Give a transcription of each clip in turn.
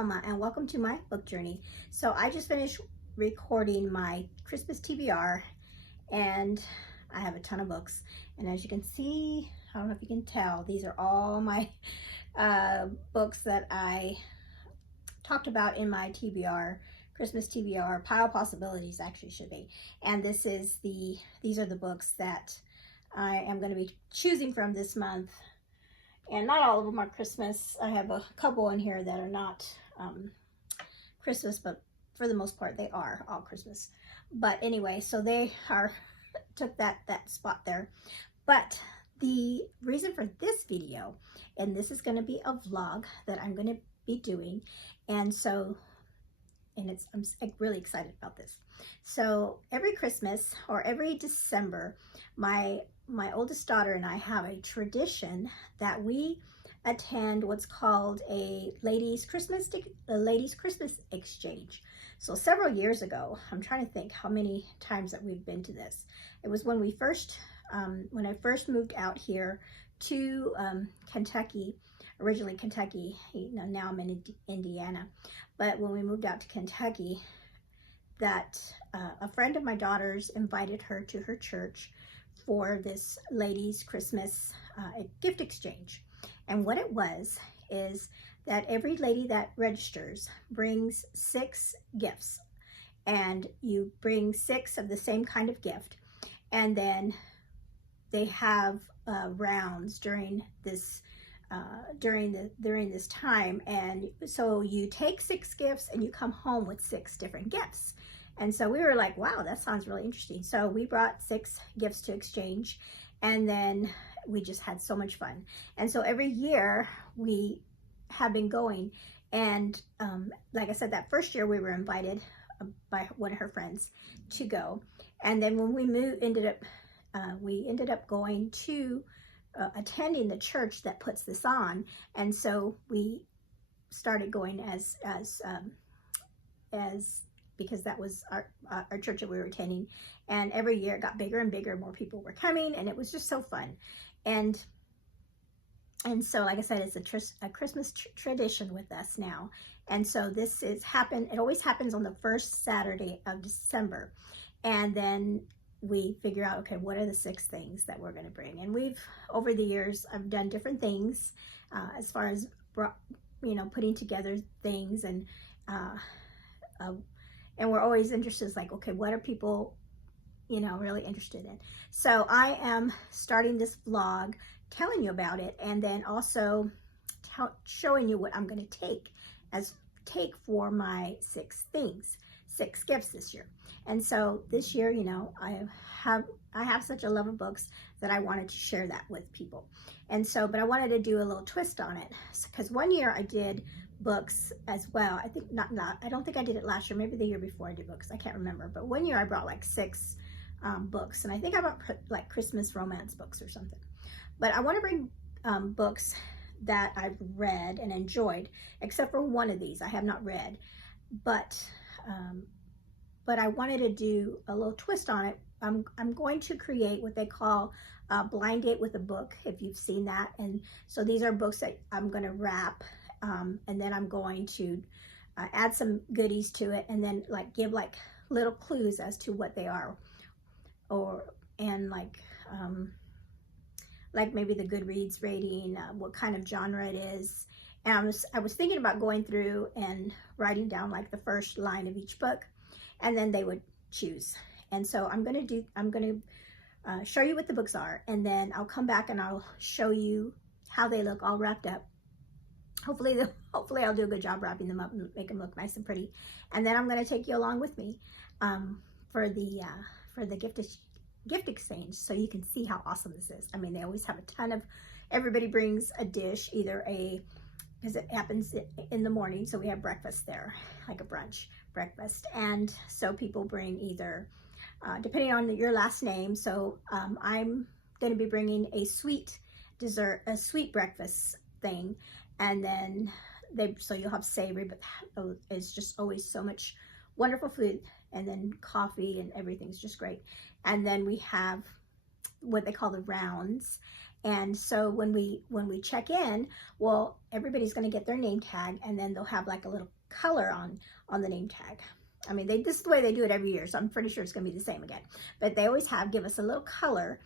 Alma, and welcome to my book journey. So I just finished recording my Christmas TBR, and I have a ton of books. And as you can see, I don't know if you can tell, these are all my books that I talked about in my TBR, Christmas TBR, Pile of Possibilities actually should be. And these are the books that I am going to be choosing from this month. And not all of them are Christmas. I have a couple in here that are not Christmas, but for the most part, they are all Christmas. But anyway, so they are, took that spot there. But the reason for this video, and this is going to be a vlog that I'm going to be doing, and so, I'm really excited about this. So every Christmas or every December, my oldest daughter and I have a tradition that we attend what's called a ladies' Christmas exchange. So several years ago, I'm trying to think how many times that we've been to this. It was when we first, when I first moved out here to Kentucky, originally Kentucky, now I'm in Indiana. But when we moved out to Kentucky, that a friend of my daughter's invited her to her church for this ladies' Christmas gift exchange. And what it was is that every lady that registers brings 6 gifts, and you bring 6 of the same kind of gift, and then they have rounds during this time, and so you take 6 gifts and you come home with 6 different gifts. And so we were like, wow, that sounds really interesting. So we brought 6 gifts to exchange, and then we just had so much fun. And so every year we have been going, and like I said, that first year we were invited by one of her friends to go, and then when we we ended up going to attending the church that puts this on. And so we started going as because that was our church that we were attending, and every year it got bigger and bigger, more people were coming, and it was just so fun. And so, like I said, it's a Christmas tradition with us now. And so it always happens on the first Saturday of December, and then we figure out, okay, what are the 6 things that we're going to bring? And over the years, I've done different things as far as, putting together things, and we're always interested, like, okay, what are people, really interested in? So I am starting this vlog telling you about it, and then also showing you what I'm going to take for my 6 gifts this year. And so this year, I have such a love of books that I wanted to share that with people. And so, but I wanted to do a little twist on it, because one year I did books as well. I think I don't think I did it last year, maybe the year before I did books, I can't remember. But one year I brought like 6 books, and I think I brought like Christmas romance books or something. But I want to bring books that I've read and enjoyed, except for one of these I have not read, but I wanted to do a little twist on it. I'm going to create what they call a blind date with a book, if you've seen that. And so these are books that I'm going to wrap, and then I'm going to add some goodies to it, and then give little clues as to what they are, and maybe the Goodreads rating, what kind of genre it is. And I was thinking about going through and writing down the first line of each book, and then they would choose. And so I'm going to show you what the books are, and then I'll come back and I'll show you how they look all wrapped up. Hopefully I'll do a good job wrapping them up and make them look nice and pretty. And then I'm going to take you along with me for the gift exchange, so you can see how awesome this is. I mean, they always have a ton of, everybody brings a dish, because it happens in the morning, so we have breakfast there, like a brunch breakfast. And so people bring either, depending on your last name, so I'm going to be bringing a sweet dessert, a sweet breakfast thing, and then so you'll have savory, but it's just always so much wonderful food, and then coffee, and everything's just great. And then we have what they call the rounds. And so when we check in, well, everybody's going to get their name tag, and then they'll have like a little color on the name tag. I mean, this is the way they do it every year, so I'm pretty sure it's going to be the same again. But they always give us a little color,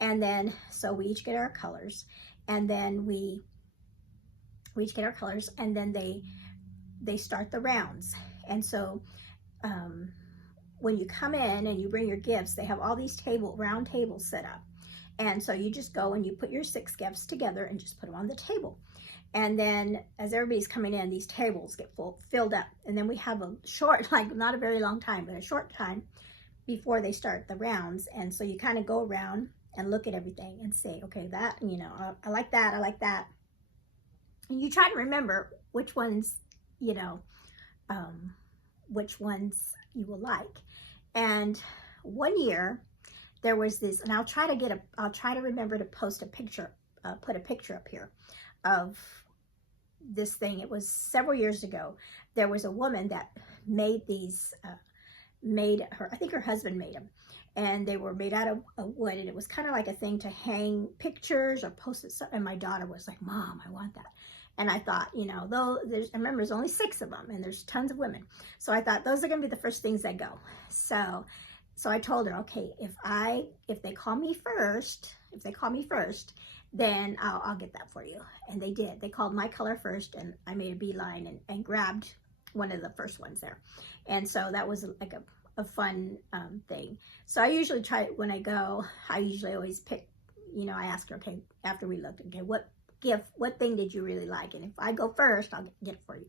and then so we each get our colors, and then we each get our colors, and then they start the rounds. And so when you come in and you bring your gifts, they have all these round tables set up. And so you just go and you put your 6 gifts together and just put them on the table. And then as everybody's coming in, these tables get filled up. And then we have a short, like not a very long time, but a short time before they start the rounds. And so you kind of go around and look at everything and say, okay, that, you know, I like that, I like that. And you try to remember which ones, you know, which ones you will like. And one year there was this, and I'll try to remember to post a picture, put a picture up here of this thing. It was several years ago. There was a woman that made these, I think her husband made them, and they were made out of wood, and it was kind of like a thing to hang pictures or post it. And my daughter was like, Mom, I want that. And I thought, you know, I remember there's only 6 of them, and there's tons of women. So I thought those are going to be the first things that go. So I told her, okay, if they call me first, then I'll get that for you. And they did. They called my color first, and I made a beeline and grabbed one of the first ones there. And so that was like a fun thing. So I usually when I go, I usually always pick, you know, I ask her, okay, after we looked, okay, what thing did you really like? And if I go first, I'll get it for you.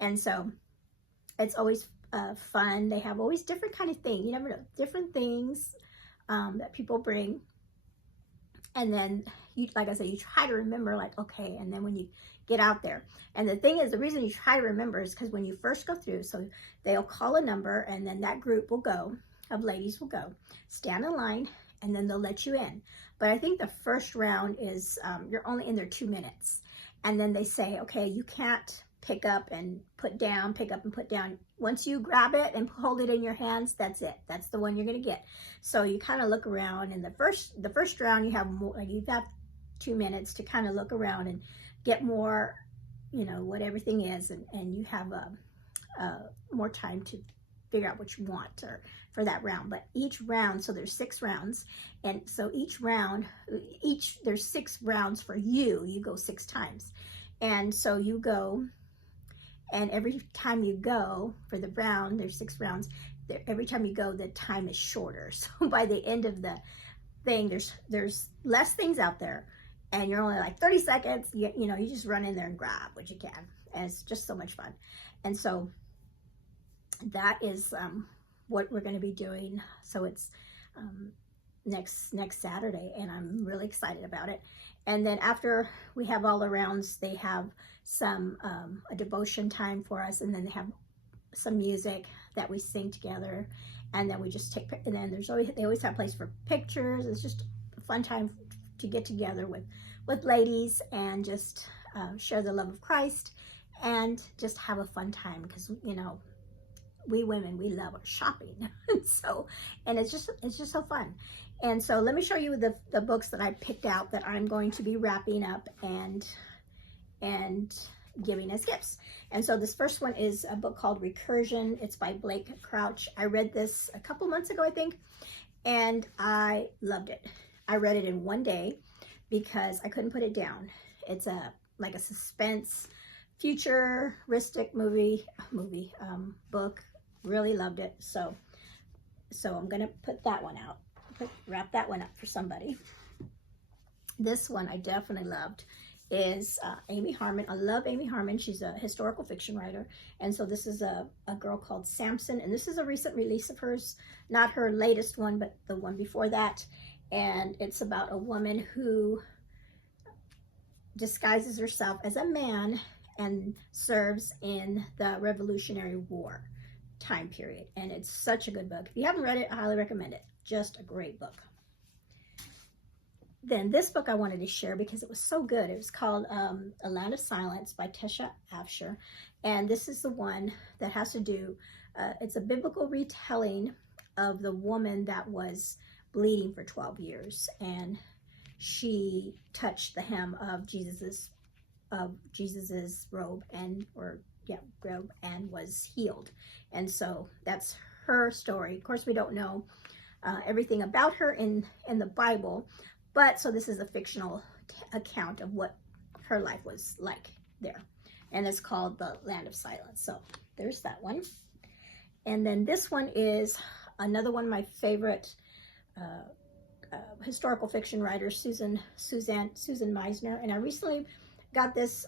And so it's always fun. They have always different kind of thing. You never know, different things that people bring. And then, like I said, you try to remember, like, okay, and then when you get out there. And the thing is, the reason you try to remember is because when you first go through, so they'll call a number, and then that group will go, of ladies will go, stand in line, and then they'll let you in. But I think the first round is, you're only in there 2 minutes. And then they say, okay, you can't pick up and put down, pick up and put down. Once you grab it and hold it in your hands, that's it. That's the one you're going to get. So you kind of look around, and the first round you have more, like, you've got 2 minutes to kind of look around and get more, you know, what everything is, and you have more time to figure out what you want for that round. But each round, so there's 6 rounds, and so each round, there's 6 rounds for you. You go 6 times, and so you go. And every time you go for the round, there's 6 rounds. Every time you go, the time is shorter. So by the end of the thing, there's less things out there, and you're only like 30 seconds. You know, you just run in there and grab what you can, and it's just so much fun. And so that is what we're going to be doing. So it's next Saturday, and I'm really excited about it. And then after we have all the rounds, they have some a devotion time for us, and then they have some music that we sing together, and then we just take, and then they always have a place for pictures. It's just a fun time to get together with ladies and just share the love of Christ and just have a fun time, because, you know, we women, we love our shopping. And it's just so fun. And so let me show you the books that I picked out that I'm going to be wrapping up and giving as gifts. And so this first one is a book called Recursion. It's by Blake Crouch. I read this a couple months ago, I think, and I loved it. I read it in one day because I couldn't put it down. It's like a suspense, futuristic book. Really loved it. So I'm gonna put that one out. Wrap that one up for somebody. This one I definitely loved is Amy Harmon. I love Amy Harmon. She's a historical fiction writer. And so this is a girl called Samson. And this is a recent release of hers. Not her latest one, but the one before that. And it's about a woman who disguises herself as a man and serves in the Revolutionary War time period. And it's such a good book. If you haven't read it, I highly recommend it. Just a great book. Then this book I wanted to share because it was so good. It was called A Land of Silence by Tesha Afshar. And this is the one that has to do, it's a biblical retelling of the woman that was bleeding for 12 years, and she touched the hem of Jesus's robe robe and was healed. And so that's her story. Of course, we don't know everything about her in the Bible, but so this is a fictional account of what her life was like there, and it's called The Land of Silence. So there's that one. And then this one is another one of my favorite historical fiction writers, Susan Meisner. And I recently got this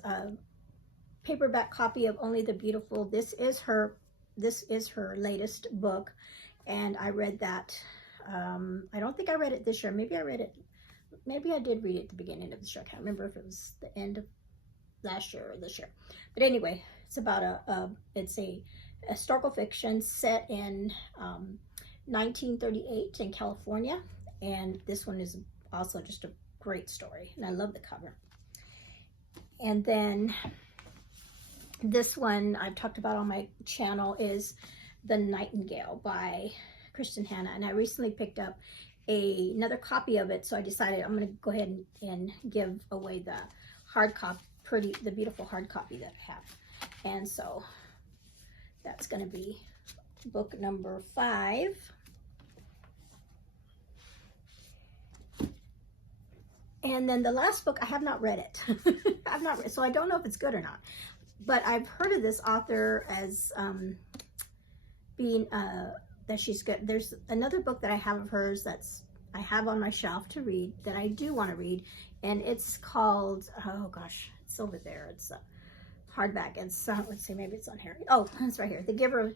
paperback copy of Only the Beautiful. This is her latest book, and I read that. I don't think I read it this year. Maybe I did read it at the beginning of this year. I can't remember if it was the end of last year or this year. But anyway, it's about it's a historical fiction set in 1938 in California, and this one is also just a great story, and I love the cover. And then this one I've talked about on my channel is The Nightingale by Kristen Hanna, and I recently picked up another copy of it, so I decided I'm going to go ahead and give away the hard copy, the beautiful hard copy that I have. And so that's going to be book number 5. And then the last book, I have not read it. I've not read, so I don't know if it's good or not. But I've heard of this author as being that she's good. There's another book that I have of hers that's I have on my shelf to read that I do want to read, and it's called, oh gosh, it's over there. It's a hardback. It's let's see, maybe it's on here. Oh, it's right here.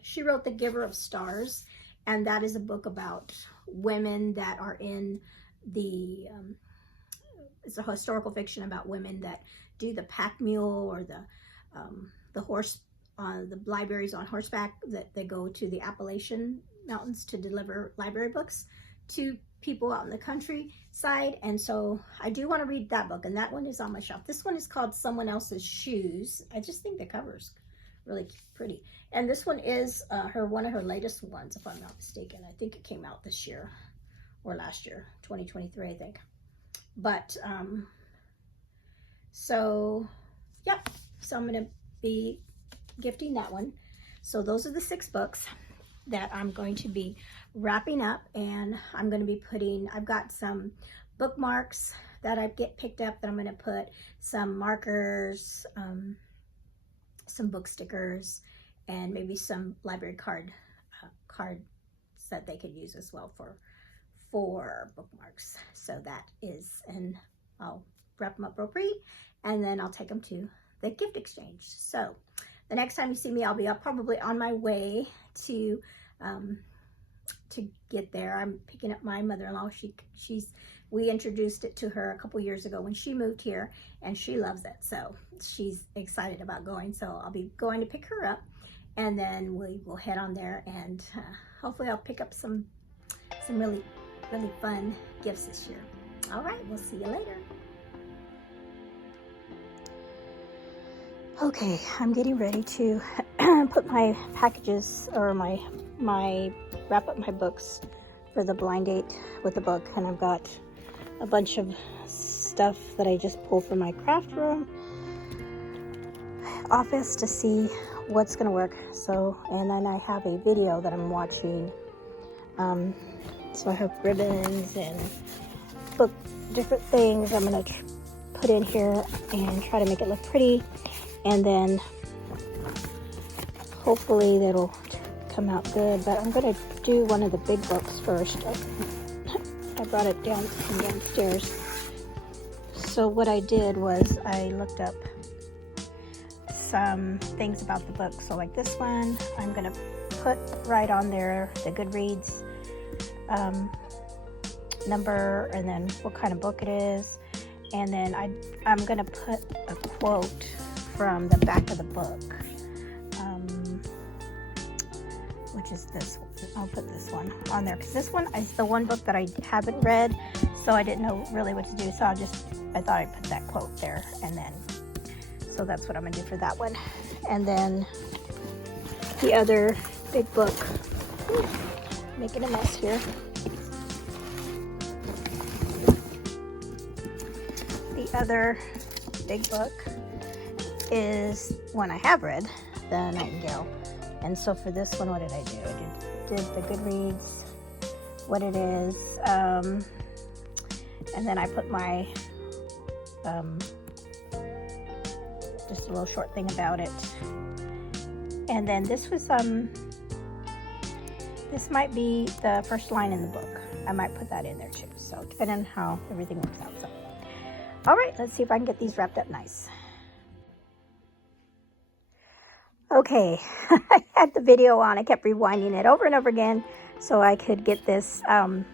She wrote The Giver of Stars, and that is a book about women that are in the it's a historical fiction about women that do the pack mule or the horse, the libraries on horseback, that they go to the Appalachian Mountains to deliver library books to people out in the countryside. And so I do want to read that book, and that one is on my shelf. This one is called Someone Else's Shoes. I just think the cover's really pretty. And this one is one of her latest ones, if I'm not mistaken. I think it came out this year or last year, 2023, I think. But so yep, so I'm gonna be gifting that one. So those are the 6 books that I'm going to be wrapping up, and I'm going to be I've got some bookmarks that I get picked up that I'm going to put, some markers, some book stickers, and maybe some library cards that they could use as well for bookmarks. So that is, and I'll wrap them up real pretty, and then I'll take them to the gift exchange. So the next time you see me, I'll be probably on my way to get there. I'm picking up my mother-in-law. We introduced it to her a couple years ago when she moved here, and she loves it. So she's excited about going. So I'll be going to pick her up, and then we will head on there, and hopefully I'll pick up some really, really fun gifts this year. All right, we'll see you later. Okay, I'm getting ready to put my packages, or my wrap up my books for the blind date with the book, and I've got a bunch of stuff that I just pulled from my craft room office to see what's gonna work. So, and then I have a video that I'm watching. So I have ribbons and book different things I'm gonna put in here and try to make it look pretty, and then hopefully that'll come out good. But I'm gonna do one of the big books first. I brought it from downstairs. So what I did was I looked up some things about the book. So like this one, I'm gonna put right on there the Goodreads number, and then what kind of book it is, and then I'm gonna put a quote from the back of the book, which is this one. I'll put this one on there because this one is the one book that I haven't read, so I didn't know really what to do. So I thought I'd put that quote there, and then so that's what I'm gonna do for that one. And then the other big book, making a mess here. other big book is one I have read, The Nightingale. And so for this one, what did I do? I did the Goodreads, what it is, and then I put my just a little short thing about it. And then this was this might be the first line in the book. I might put that in there too, so depending on how everything works out. So all right, let's see if I can get these wrapped up nice. Okay, I had the video on. I kept rewinding it over and over again so I could get this done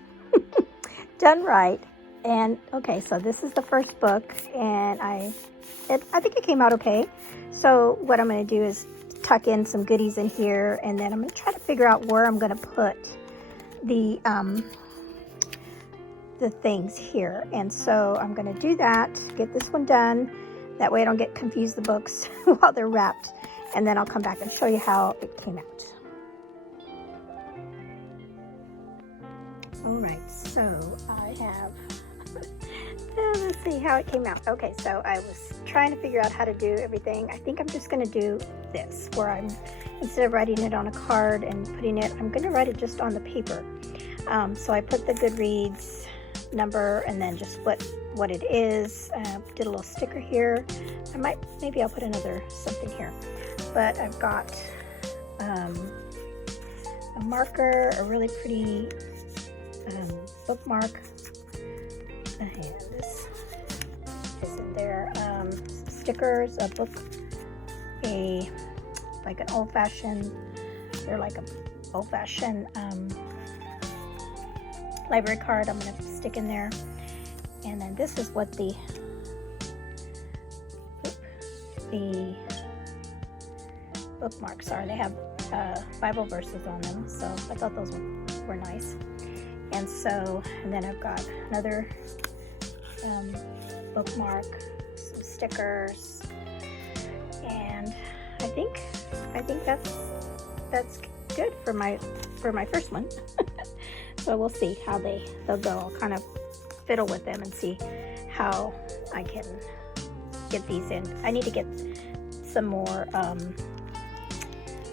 right. And okay, so this is the first book, and I think it came out okay. So what I'm going to do is tuck in some goodies in here, and then I'm going to try to figure out where I'm going to put the things here. And so I'm going to do that, get this one done. That way I don't get confused the books while they're wrapped. And then I'll come back and show you how it came out. All right, so I have, let's see how it came out. Okay, so I was trying to figure out how to do everything. I think I'm just going to do this, where I'm, instead of writing it on a card and putting it, I'm going to write it just on the paper. So I put the Goodreads number and then just put what it is. Did a little sticker here. Maybe I'll put another something here. But I've got a marker, a really pretty bookmark, and this is in there. Some stickers, a book, like an old-fashioned, they're like an old-fashioned library card I'm going to stick in there. And then this is what the bookmarks are. They have Bible verses on them, so I thought those were nice. And then I've got another bookmark, some stickers, and I think that's good for my first one. So we'll see how they'll go. I'll kind of fiddle with them and see how I can get these in. I need to get some more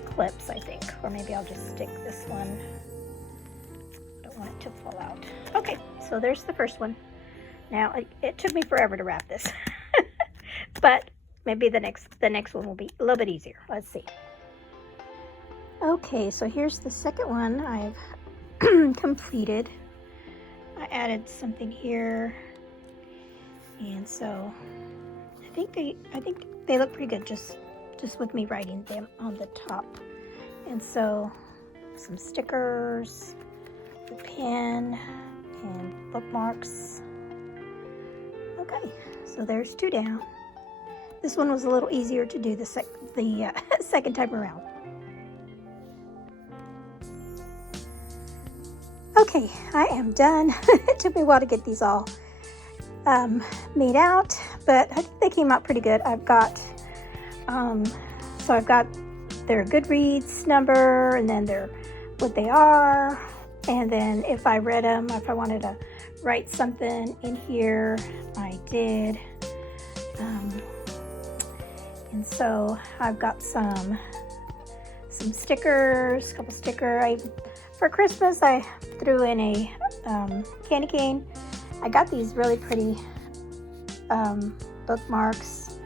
clips, I think, or maybe I'll just stick this one. I don't want it to fall out. Okay, so there's the first one. Now it took me forever to wrap this, but maybe the next one will be a little bit easier. Let's see. Okay, so here's the second one I've completed. I added something here, and so I think they look pretty good just with me writing them on the top. And so some stickers, the pen, and bookmarks. Okay, so there's two down. This one was a little easier to do the second time around. Okay, I am done. It took me a while to get these all made out, but I think they came out pretty good. I've got their Goodreads number, and then what they are, and then if I read them, if I wanted to write something in here, I did. And so I've got some stickers, a couple stickers. For Christmas, I threw in a candy cane. I got these really pretty bookmarks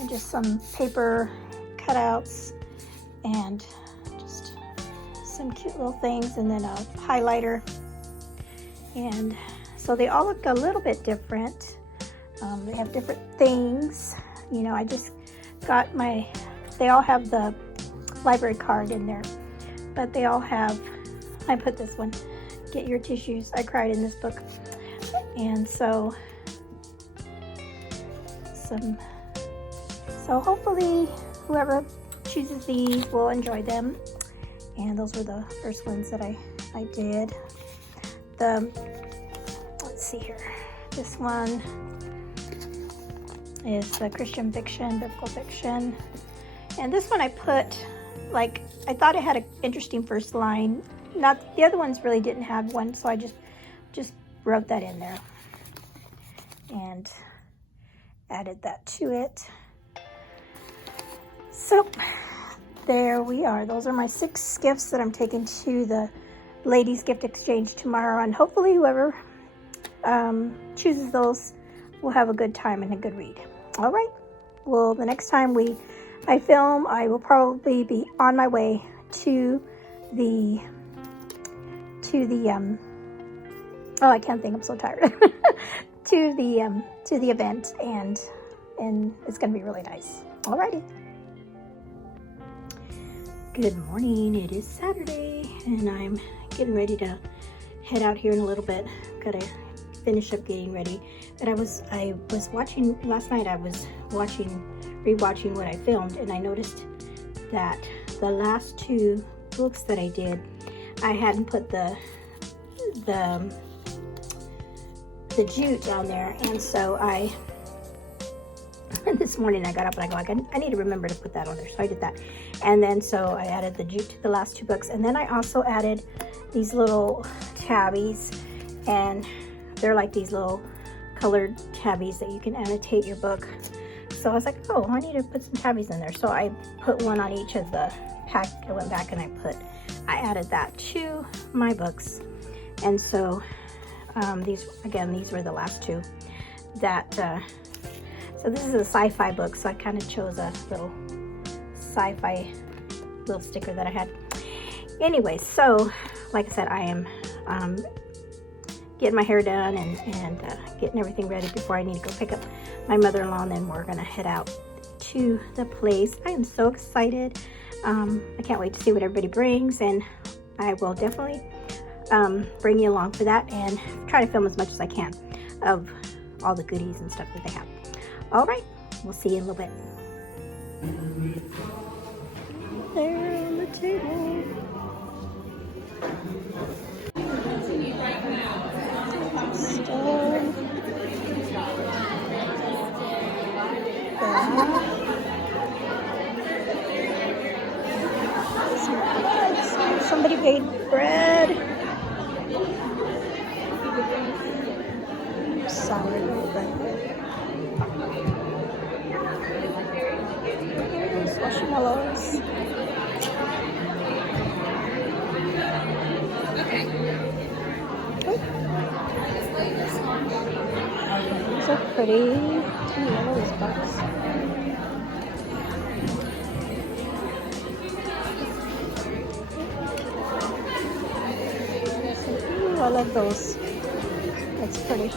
and just some paper cutouts and just some cute little things, and then a highlighter. And so they all look a little bit different. They have different things. You know, I just got they all have the library card in there, but they all have, I put this one, Get Your Tissues, I Cried in This Book. And so hopefully whoever chooses these will enjoy them. And those were the first ones that I did. Let's see here. This one is the Christian fiction, biblical fiction. And this one I put, like, I thought it had an interesting first line. Not, the other ones really didn't have one, so I just wrote that in there. And added that to it. So there we are. Those are my 6 gifts that I'm taking to the ladies gift exchange tomorrow, and hopefully whoever chooses those will have a good time and a good read. All right. Well, the next time I film, I will probably be on my way to the oh, I can't think, I'm so tired. to the event, and it's gonna be really nice. Alrighty. Good morning. It is Saturday, and I'm getting ready to head out here in a little bit. Gotta finish up getting ready. But I was watching last night. I was rewatching what I filmed, and I noticed that the last 2 books that I did, I hadn't put the jute on there, and so this morning I got up and I go, I need to remember to put that on there, so I did that. And then so I added the jute to the last 2 books, and then I also added these little tabbies, and they're like these little colored tabbies that you can annotate your book. So I was like, oh, I need to put some tabbies in there, so I put one on each of the pack. I went back and I added that to my books. And so these were the last 2 that so this is a sci-fi book, so I kind of chose a little sci-fi little sticker that I had. Anyway, so like I said, I am getting my hair done and getting everything ready before I need to go pick up my mother-in-law, and then we're gonna head out to the place. I am so excited. I can't wait to see what everybody brings, and I will definitely bring you along for that and try to film as much as I can of all the goodies and stuff that they have. All right, we'll see you in a little bit. There on the table. Stove. Somebody made bread. Sorry, marshmallows. These are pretty. I love these bugs. Ooh, I love those. That's pretty.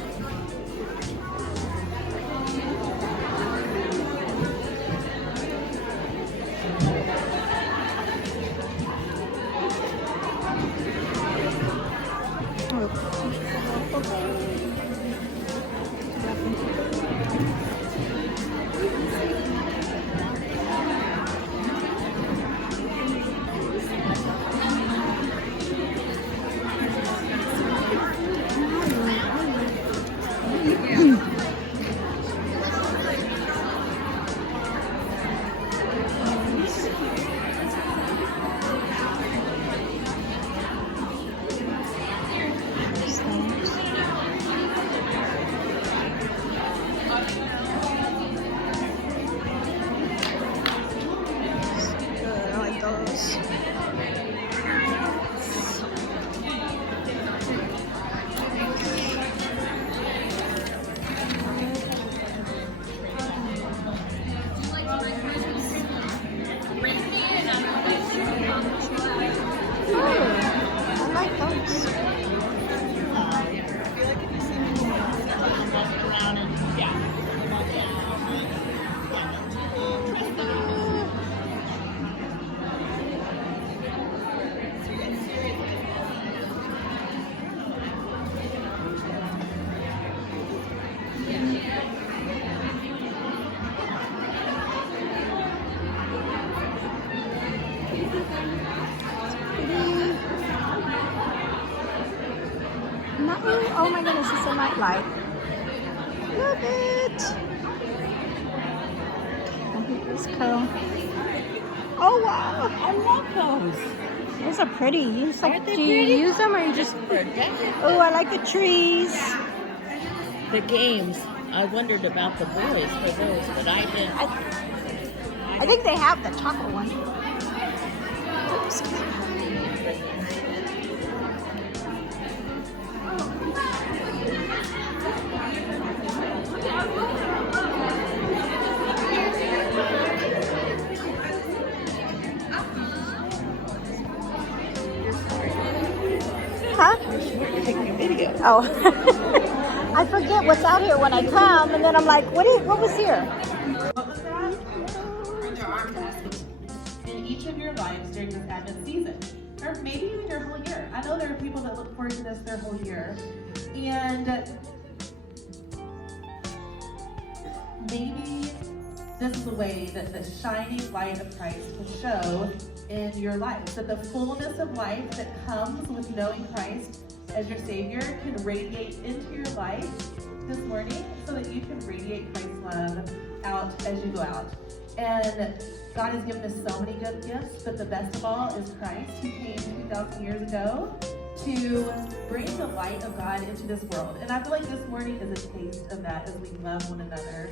Oh my goodness, it's a nightlight. Look it. Let's go. Oh wow, I love those. Those are pretty. Do pretty? you use them or you just? For decades. Oh, I like the trees. The games. I wondered about the boys for those, but I didn't. I think they have the taco one. Oops. Huh? You're taking a video. Oh. I forget what's out here when I come, and then I'm like, what was here? What was that? Are there armrests in each of your lives during this Advent season? Or maybe even your whole year. I know there are people that look forward to this their whole year. And maybe this is a way that the shining light of Christ can show in your life. That the fullness of life that comes with knowing Christ as your Savior can radiate into your life this morning so that you can radiate Christ's love out as you go out. And God has given us so many good gifts, but the best of all is Christ, who came 2,000 years ago to bring the light of God into this world. And I feel like this morning is a taste of that as we love one another.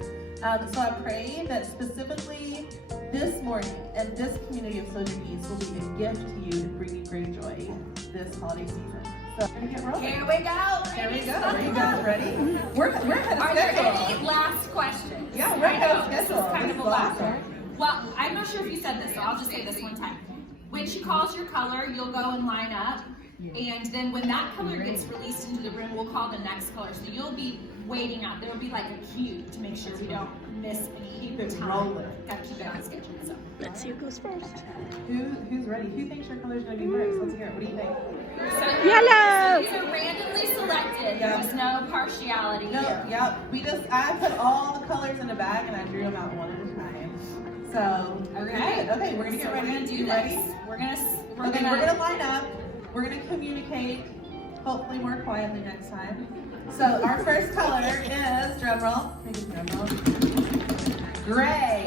So I pray that specifically this morning and this community of Sojourn East will be a gift to you and bring you great joy this holiday season. So we're gonna get rolling. Here we go. There we go. Are you guys ready? We're ahead of Are there schedule. any last questions? Yeah, we're I ahead of know, this is schedule. kind This of a is lot. awesome. Well, I'm not sure if you said this, so I'll just say this one time. When she calls your color, you'll go and line up. And then when that color gets released into the room, we'll call the next color. So you'll be waiting out. There'll be like a cue to make sure we don't miss any Keep it time. rolling. Gotta keep it on schedule. So. Let's see who goes first. Who's ready? Who thinks your color's gonna be first? Let's hear it. What do you think? Yellow! These are randomly selected. Yeah. There's no partiality No, here. yep. I put all the colors in a bag and I drew them out one at a time. So, Okay. Okay, we're gonna get So ready. we're gonna do You this. ready? We're gonna line up. We're gonna communicate, hopefully more quietly next time. So our first color is, drum roll, maybe drum roll, gray.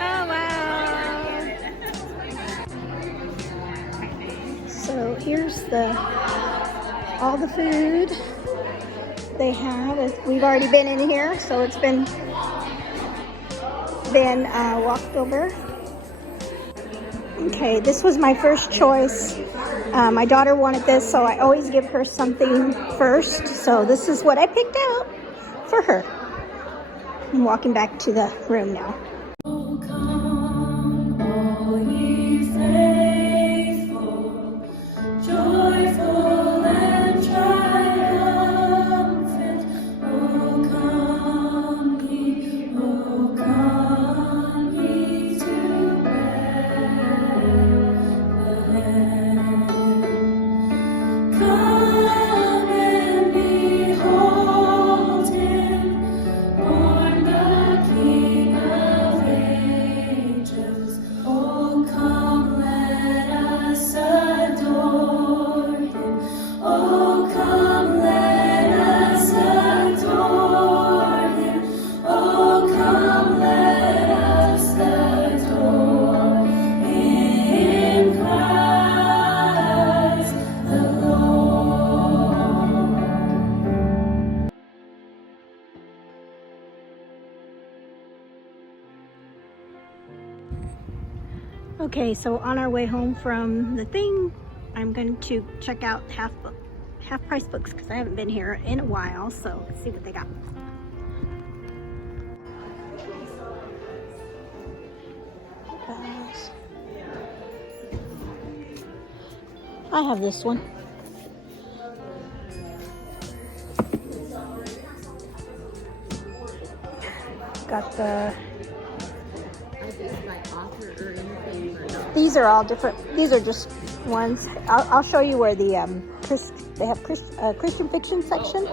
Oh, wow. So here's all the food they have. We've already been in here, so it's been walked over. Okay, this was my first choice. My daughter wanted this, so I always give her something first. So this is what I picked out for her. I'm walking back to the room now. Oh, come, all ye faithful, joyful and triumphant. Oh, come ye to Bethlehem. Come and behold him, born the King of angels. Oh, come, let us adore him. Oh, come, let us adore him. Oh, come, let us adore in Christ the Lord. Okay, so on our way home from the thing, I'm going to check out Half Price Books because I haven't been here in a while, so let's see what they got. I have this one. Got the... These are all different. These are just ones. I'll show you where the they have Christian fiction section,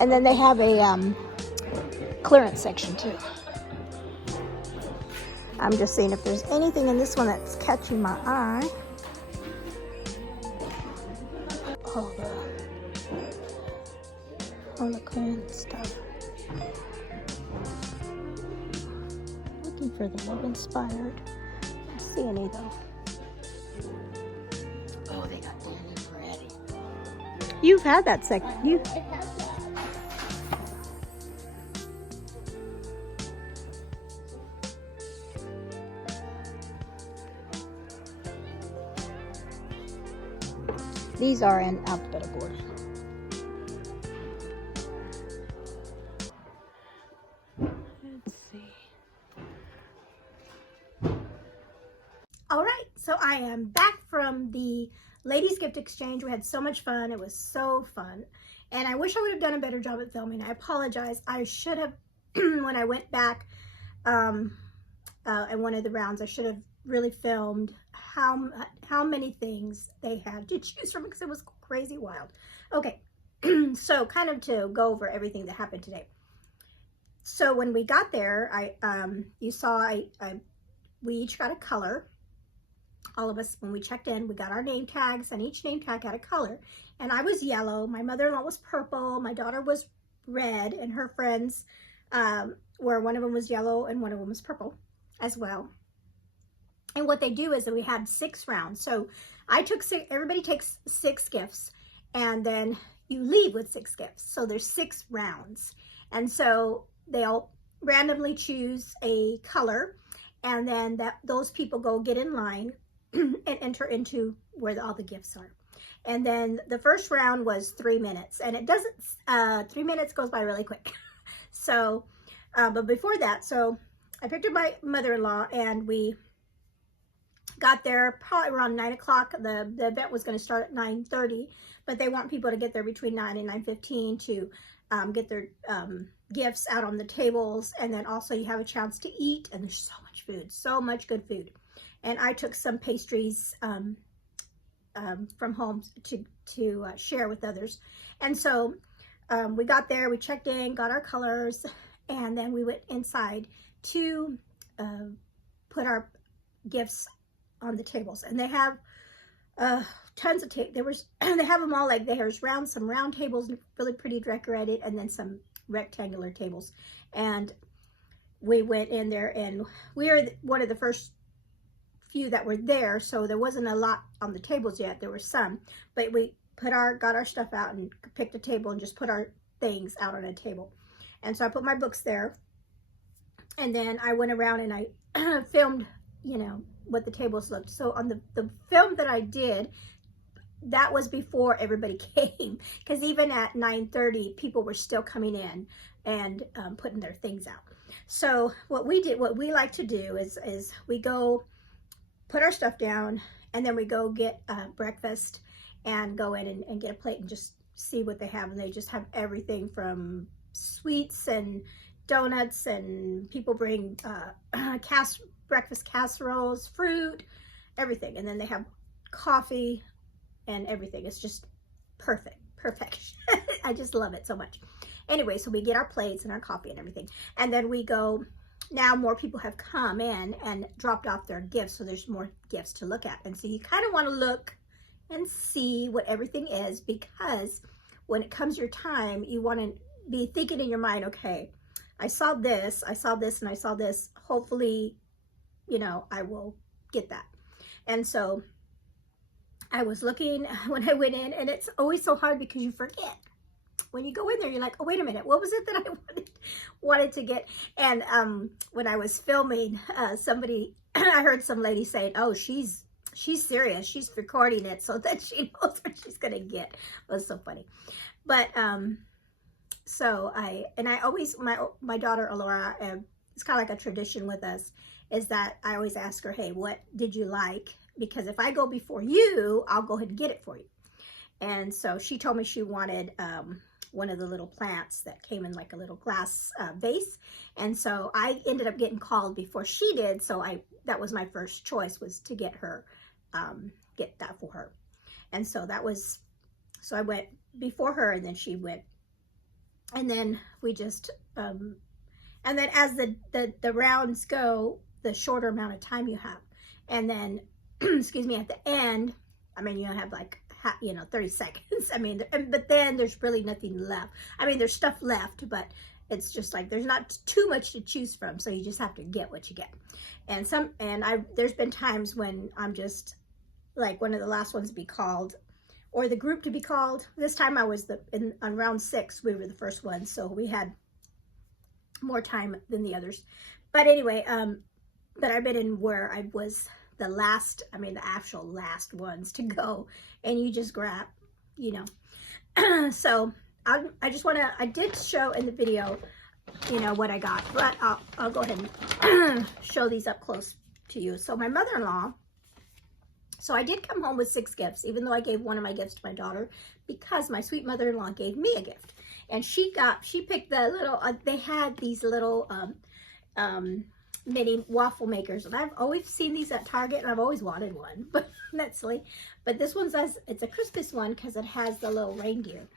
and then they have a clearance section too. I'm just seeing if there's anything in this one that's catching my eye. All the clearance stuff. Looking for the Love Inspired. I don't see any though. Oh, they got Danny Peretti. You've had that section. You. These are in alphabetical order. Let's see. All right, so I am back from the ladies gift exchange. We had so much fun. It was so fun. And I wish I would have done a better job at filming. I apologize. I should have, when I went back in one of the rounds, I should have really filmed how many things they had to choose from because it was crazy wild. Okay, so kind of to go over everything that happened today. So when we got there, you saw we each got a color. All of us, when we checked in, we got our name tags, and each name tag had a color. And I was yellow, my mother-in-law was purple, my daughter was red, and her friends were, one of them was yellow and one of them was purple as well. And what they do is that we had 6 rounds. So I took 6, everybody takes 6 gifts, and then you leave with 6 gifts. So there's 6 rounds. And so they'll randomly choose a color, and then those people go get in line and enter into where all the gifts are. And then the first round was 3 minutes, and it doesn't, 3 minutes goes by really quick. So, but before that, so I picked up my mother-in-law, and we got there probably around 9 o'clock. The event was going to start at 9:30, but they want people to get there between 9 and 9:15 to get their gifts out on the tables. And then also you have a chance to eat, and there's so much food, so much good food. And I took some pastries from home to share with others. And so we got there, we checked in, got our colors, and then we went inside to put our gifts on the tables. And they have tons of tables. They have them all, like there's some round tables, really pretty decorated, and then some rectangular tables. And we went in there, and we were one of the first few that were there, so there wasn't a lot on the tables yet. There were some, but we got our stuff out and picked a table and just put our things out on a table. And so I put my books there, and then I went around and I filmed, you know, what the tables looked. So on the film that I did, that was before everybody came, because even at 9:30 people were still coming in and putting their things out. So what we like to do is we go put our stuff down, and then we go get breakfast and go in and get a plate and just see what they have. And they just have everything from sweets and donuts, and people bring breakfast casseroles, fruit, everything. And then they have coffee and everything. It's just perfection. I just love it so much. Anyway, so we get our plates and our coffee and everything, and then we go. Now more people have come in and dropped off their gifts, so there's more gifts to look at. And so you kind of want to look and see what everything is, because when it comes your time, you want to be thinking in your mind, okay, I saw this, and I saw this. Hopefully, you know, I will get that. And so I was looking when I went in, and it's always so hard because you forget. When you go in there, you're like, oh, wait a minute, what was it that I wanted to get? And when I was filming, I heard some lady saying, oh, she's serious. She's recording it so that she knows what she's going to get. It was so funny. But so I always, my daughter, Alora, it's kind of like a tradition with us, is that I always ask her, hey, what did you like? Because if I go before you, I'll go ahead and get it for you. And so she told me she wanted one of the little plants that came in like a little glass vase. And so I ended up getting called before she did. So that was my first choice, was to get her, get that for her. And so so I went before her, and then she went. And then we just, and then as the rounds go, the shorter amount of time you have. And then, excuse me, at the end, I mean, you have like, 30 seconds. I mean, but then there's really nothing left. I mean, there's stuff left, but it's just like, there's not too much to choose from. So you just have to get what you get. And there's been times when I'm just like, one of the last ones to be called or the group to be called. This time I was on round 6, we were the first one, so we had more time than the others. But anyway, but I've been in where I was the last, the actual last ones to go, and you just grab, So I just want to, I did show in the video, what I got, but I'll go ahead and show these up close to you. So my mother-in-law, so I did come home with 6 gifts, even though I gave one of my gifts to my daughter, because my sweet mother-in-law gave me a gift. And she picked the little, they had these little mini waffle makers. And I've always seen these at Target, and I've always wanted one, but that's silly. But this one says, it's a Christmas one because it has the little reindeer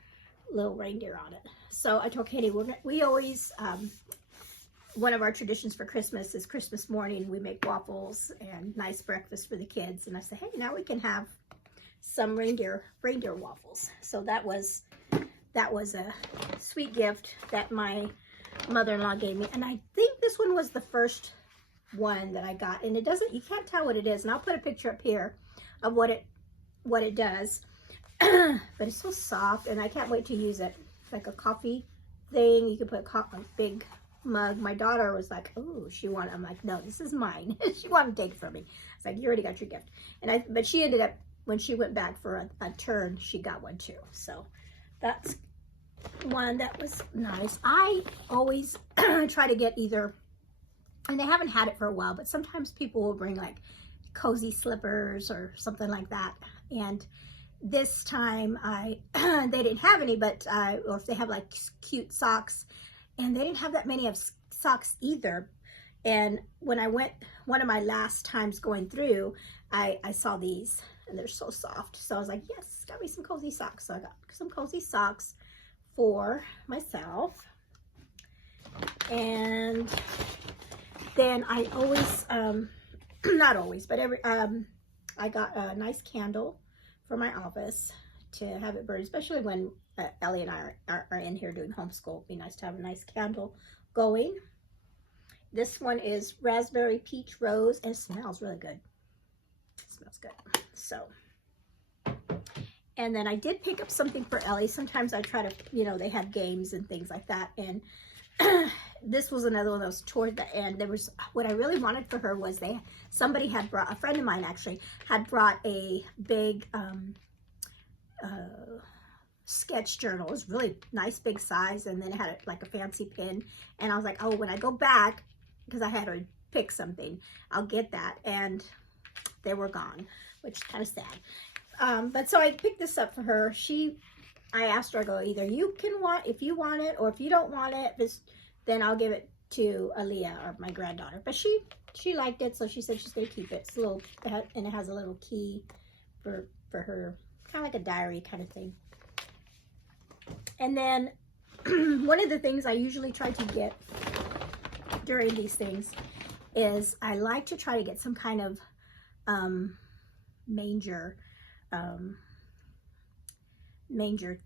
on it. So I told Katie, we always, one of our traditions for Christmas is Christmas morning, we make waffles and nice breakfast for the kids. And I said, hey, now we can have some reindeer waffles. So that was a sweet gift that my mother-in-law gave me. And I think this one was the first one that I got. And you can't tell what it is. And I'll put a picture up here of what it does. But it's so soft, and I can't wait to use it. It's like a coffee thing. You can put a big mug. My daughter was like, oh, I'm like, no, this is mine. She wanted to take it from me. I was like, you already got your gift. But she ended up, when she went back for a turn, she got one too. So that's one that was nice. I always try to get either, and they haven't had it for a while, but sometimes people will bring like cozy slippers or something like that. And this time they didn't have any, but or if they have like cute socks, and they didn't have that many of socks either. And when I went, one of my last times going through, I saw these, and they're so soft. So I was like, yes, got me some cozy socks. So I got some cozy socks for myself. And then I always, not always, but I got a nice candle for my office to have it burn, especially when Ellie and I are in here doing homeschool. It'd be nice to have a nice candle going. This one is raspberry peach rose, and it smells really good. It smells good. So, and then I did pick up something for Ellie. Sometimes I try to, they have games and things like that. And this was another one that was toward the end. There was, what I really wanted for her was somebody had brought, a friend of mine actually had brought a big sketch journal. It was really nice, big size, and then it had like a fancy pin. And I was like, oh, when I go back, because I had to pick something, I'll get that. And they were gone, which is kind of sad. But so I picked this up for her. I asked her, I go, either if you want it, or if you don't want it, then I'll give it to Aaliyah, or my granddaughter. But she liked it, so she said she's gonna keep it. It's a little, and it has a little key for her, kind of like a diary kind of thing. And then one of the things I usually try to get during these things is I like to try to get some kind of manger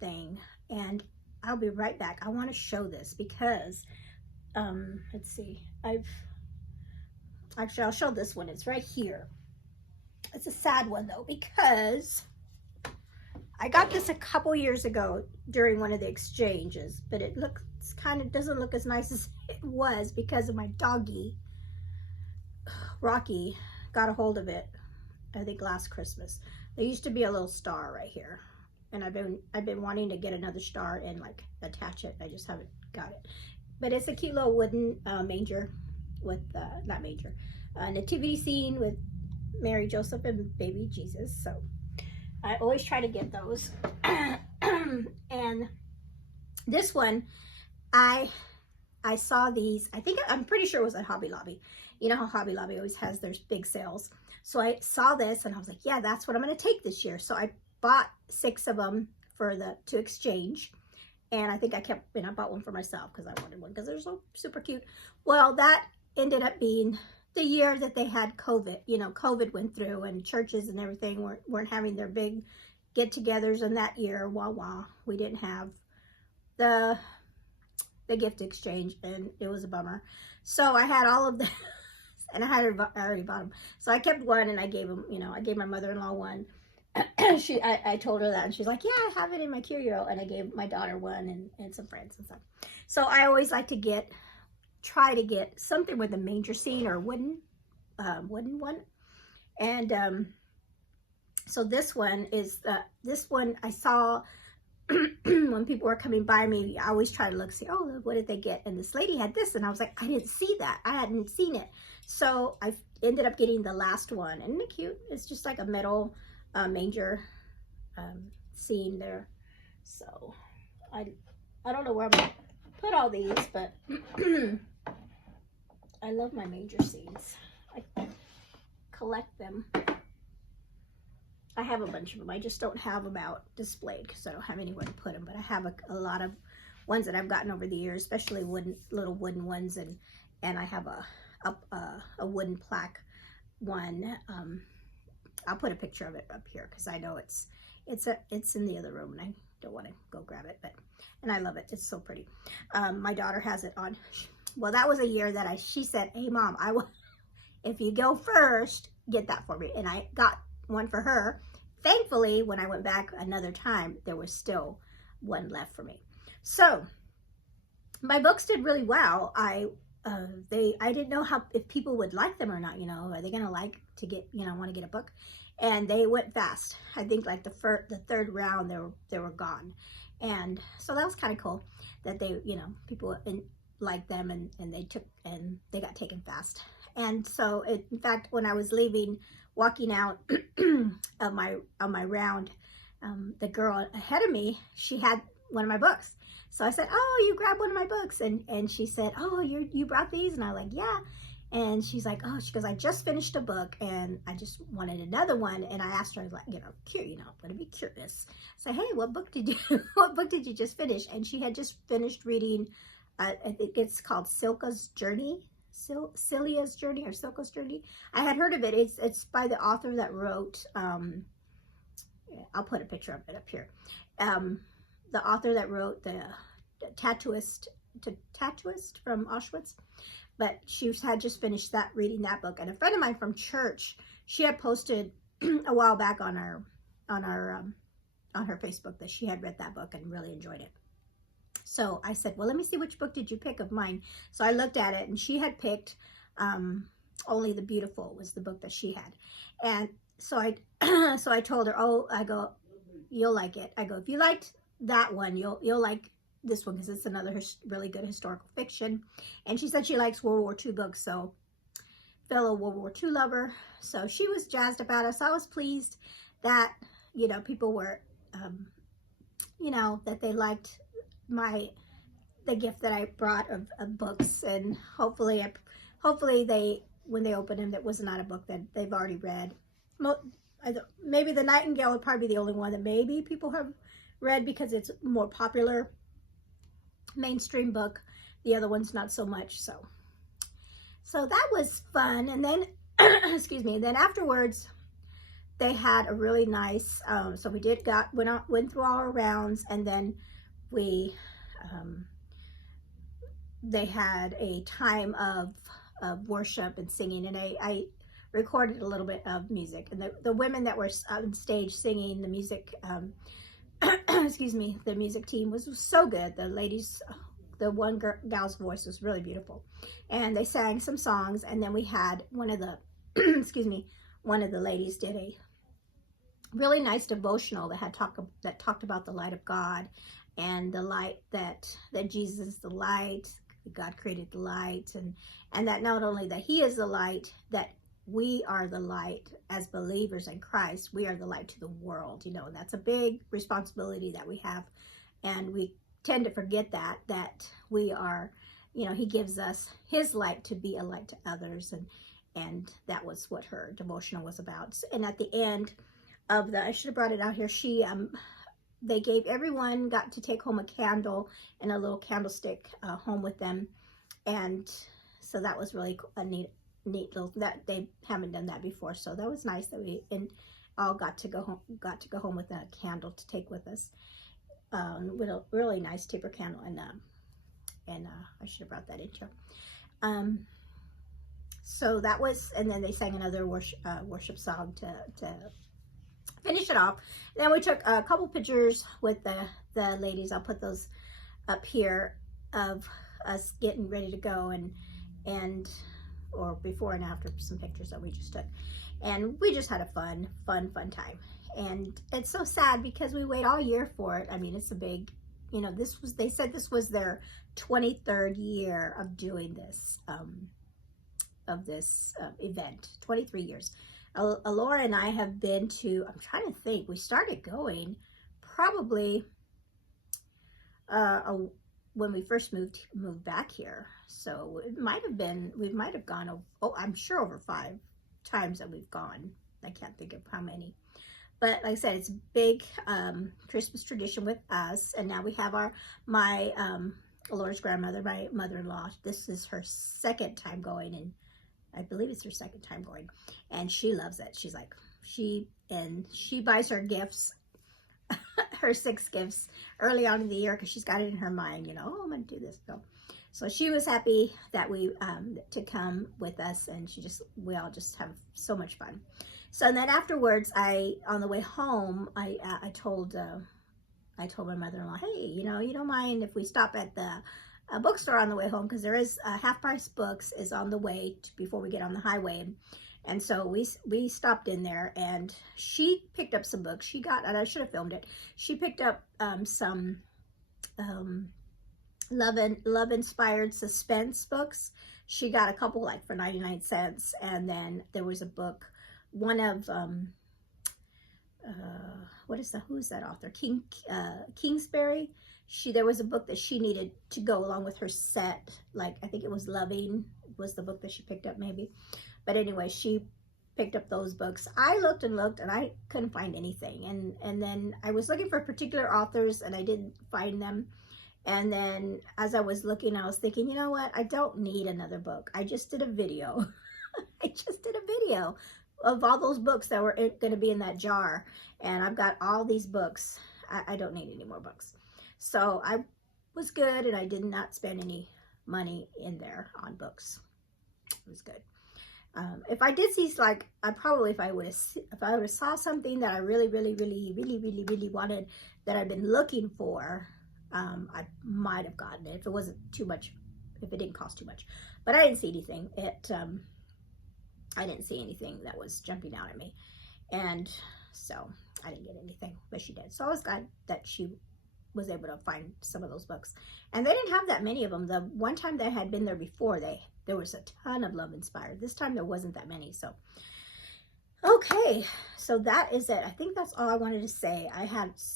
thing. And I'll be right back. I want to show this because let's see, I'll show this one. It's right here. It's a sad one though, because I got this a couple years ago during one of the exchanges, but it doesn't look as nice as it was because of my doggy Rocky got a hold of it, I think last Christmas. There used to be a little star right here, and I've been wanting to get another star and like attach it. I just haven't got it. But it's a cute little wooden manger with not manger, nativity scene with Mary, Joseph, and baby Jesus. So I always try to get those. And this one, I saw these, I'm pretty sure it was at Hobby Lobby. You know how Hobby Lobby always has their big sales. So I saw this and I was like, yeah, that's what I'm going to take this year. So I bought 6 of them to exchange. And I think I bought one for myself because I wanted one because they're so super cute. Well, that ended up being the year that they had COVID. COVID went through, and churches and everything weren't having their big get-togethers. And that year, we didn't have the gift exchange, and it was a bummer. So I had all of them, and I already bought them. So I kept one, and I gave them, I gave my mother-in-law one, I told her that, and she's like, yeah, I have it in my curio, and I gave my daughter one and some friends and stuff. So I always like to try to get something with a manger scene or a wooden one. And so this one is this one I saw when people were coming by me. I always try to look, see, oh, what did they get? And this lady had this, and I was like, I didn't see that. I hadn't seen it. So I ended up getting the last one. Isn't it cute? It's just like a metal manger scene there. So I don't know where I'm gonna put all these, but I love my manger scenes. I collect them. I have a bunch of them. I just don't have them out displayed because I don't have anywhere to put them. But I have a lot of ones that I've gotten over the years, especially little wooden ones, and I have a wooden plaque one. I'll put a picture of it up here because I know it's in the other room and I don't want to go grab it, and I love it. It's so pretty. My daughter has it on. Well, that was a year that she said, hey mom, if you go first, get that for me. And I got one for her. Thankfully, when I went back another time, there was still one left for me. So my books did really well. I didn't know if people would like them or not. Are they gonna like to get, want to get a book? And they went fast. I think like the third round they were gone. And so that was kind of cool that they, people liked them and they got taken fast. And so in fact, when I was walking out of my round, the girl ahead of me, she had one of my books. So I said, oh, you grabbed one of my books. And she said, oh, you brought these? And I was like, yeah. And she's like, oh, she goes, I just finished a book and I just wanted another one. And I asked her, like, curious, want to be curious. So, hey, what book did you just finish? And she had just finished reading, I think it's called Silka's Journey. Celia's Journey or Silka's Journey. I had heard of it. It's by the author that wrote, I'll put a picture of it up here. The author that wrote the Tattooist from Auschwitz. But she had just finished reading that book. And a friend of mine from church, she had posted a while back on her Facebook that she had read that book and really enjoyed it. So I said, well, let me see, which book did you pick of mine? So I looked at it and she had picked Only the Beautiful was the book that she had. And so I told her, I go, you'll like it. I go, if you liked that one, you'll like this one because it's another really good historical fiction. And she said she likes World War II books, so fellow World War II lover. So she was jazzed about it. So I was pleased that, people were, that they liked the gift that I brought of books, and hopefully they, when they open them, that was not a book that they've already read. Maybe The Nightingale would probably be the only one that maybe people have read because it's more popular mainstream book. The other one's not so much. So that was fun. And then excuse me, then afterwards they had a really nice so we went through all our rounds, and then they had a time of worship and singing, and I recorded a little bit of music, and the women that were on stage singing the music, excuse me, the music team was so good. The ladies, the one gal's voice was really beautiful, and they sang some songs. And then we had one of the excuse me, one of the ladies did a really nice devotional that talked about the light of God, and the light that Jesus is the light, God created the light, and that not only that he is the light, that we are the light as believers in Christ. We are the light to the world, and that's a big responsibility that we have, and we tend to forget that we are, he gives us his light to be a light to others, and that was what her devotional was about. And at the end of I should have brought it out here, they gave everyone got to take home a candle and a little candlestick home with them, and so that was really a neat little, that they haven't done that before. So that was nice that we all got to go home with a candle to take with us, with a really nice taper candle, and I should have brought that in here. So that was, and then they sang another worship song to finish it off. Then we took a couple pictures with the ladies. I'll put those up here of us getting ready to go, and or before and after, some pictures that we just took. And we just had a fun time. And it's so sad because we wait all year for it. I mean, it's a big, you know, they said this was their 23rd year of doing this, event, 23 years. Alora and I have been to, I'm trying to think, we started going probably when we first moved back here. So it might have been, we might have gone, oh, I'm sure over 5 times that we've gone. I can't think of how many. But like I said, it's a big Christmas tradition with us. And now we have my Alora's grandmother, my mother-in-law. This is her 2nd time going, and I believe it's her 2nd time going. And she loves it. She's like, she buys her gifts, her 6 gifts early on in the year, because she's got it in her mind, you know, oh, I'm going to do this. So she was happy that we, to come with us, and we all just have so much fun. So then afterwards, on the way home, I told my mother-in-law, hey, you know, you don't mind if we stop at the bookstore on the way home, because there is Half Price Books is on the way before we get on the highway. And so we stopped in there, and she picked up some books. She got, and I should have filmed it. She picked up some love-inspired suspense books. She got a couple like for 99 cents. And then there was a book, one of, who's that author? Kingsbury. There was a book that she needed to go along with her set. Like, I think it was Loving was the book that she picked up maybe. But anyway, she picked up those books. I looked and looked, and I couldn't find anything. And then I was looking for particular authors, and I didn't find them. And then as I was looking, I was thinking, you know what? I don't need another book. I just did a video. I just did a video of all those books that were going to be in that jar. And I've got all these books. I don't need any more books. So I was good, and I did not spend any money in there on books. It was good. If I did see, like, if I would have saw something that I really wanted, that I've been looking for, I might have gotten it if it wasn't too much, if it didn't cost too much. But I didn't see anything. I didn't see anything that was jumping out at me, and so I didn't get anything, but she did. So I was glad that she was able to find some of those books. And they didn't have that many of them. The one time that I had been there before, there was a ton of love inspired. This time there wasn't that many. So okay, so that is it. I think that's all I wanted to say.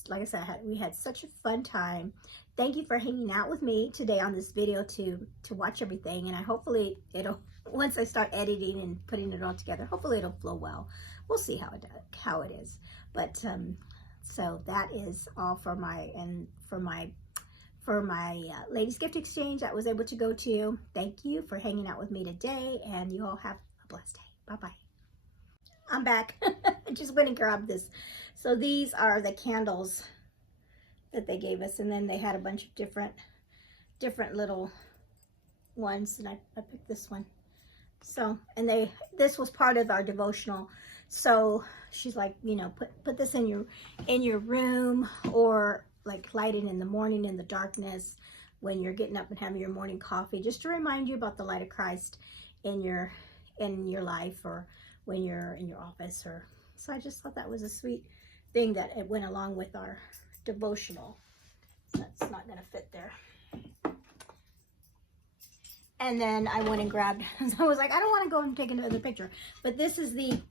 Like I said, we had such a fun time. Thank you for hanging out with me today on this video to watch everything. And hopefully it'll, once I start editing and putting it all together, hopefully it'll flow well. We'll see how it is. But so that is all for my ladies gift exchange that I was able to go to. Thank you for hanging out with me today, and you all have a blessed day. Bye-bye. I'm back. I just went and grabbed this. So these are the candles that they gave us, and then they had a bunch of different little ones, and I picked this one. So, and this was part of our devotional. So she's like, you know, put this in your room, or like light it in the morning in the darkness when you're getting up and having your morning coffee, just to remind you about the light of Christ in your life, or when you're in your office. Or so I just thought that was a sweet thing that it went along with our devotional. That's not gonna fit there. And then I went and grabbed, so I was like, I don't want to go and take another picture, but this is the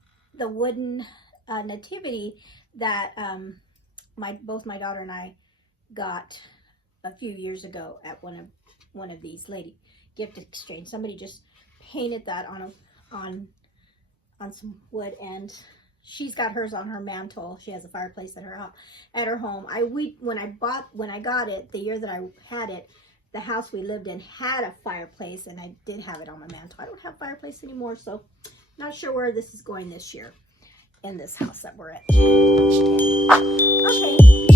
wooden nativity that both my daughter and I got a few years ago at one of these lady gift exchange. Somebody just painted that on some wood, and she's got hers on her mantle. She has a fireplace at her home. When I got it, the year that I had it, the house we lived in had a fireplace, and I did have it on my mantle. I don't have a fireplace anymore, so not sure where this is going this year in this house that we're at. Okay.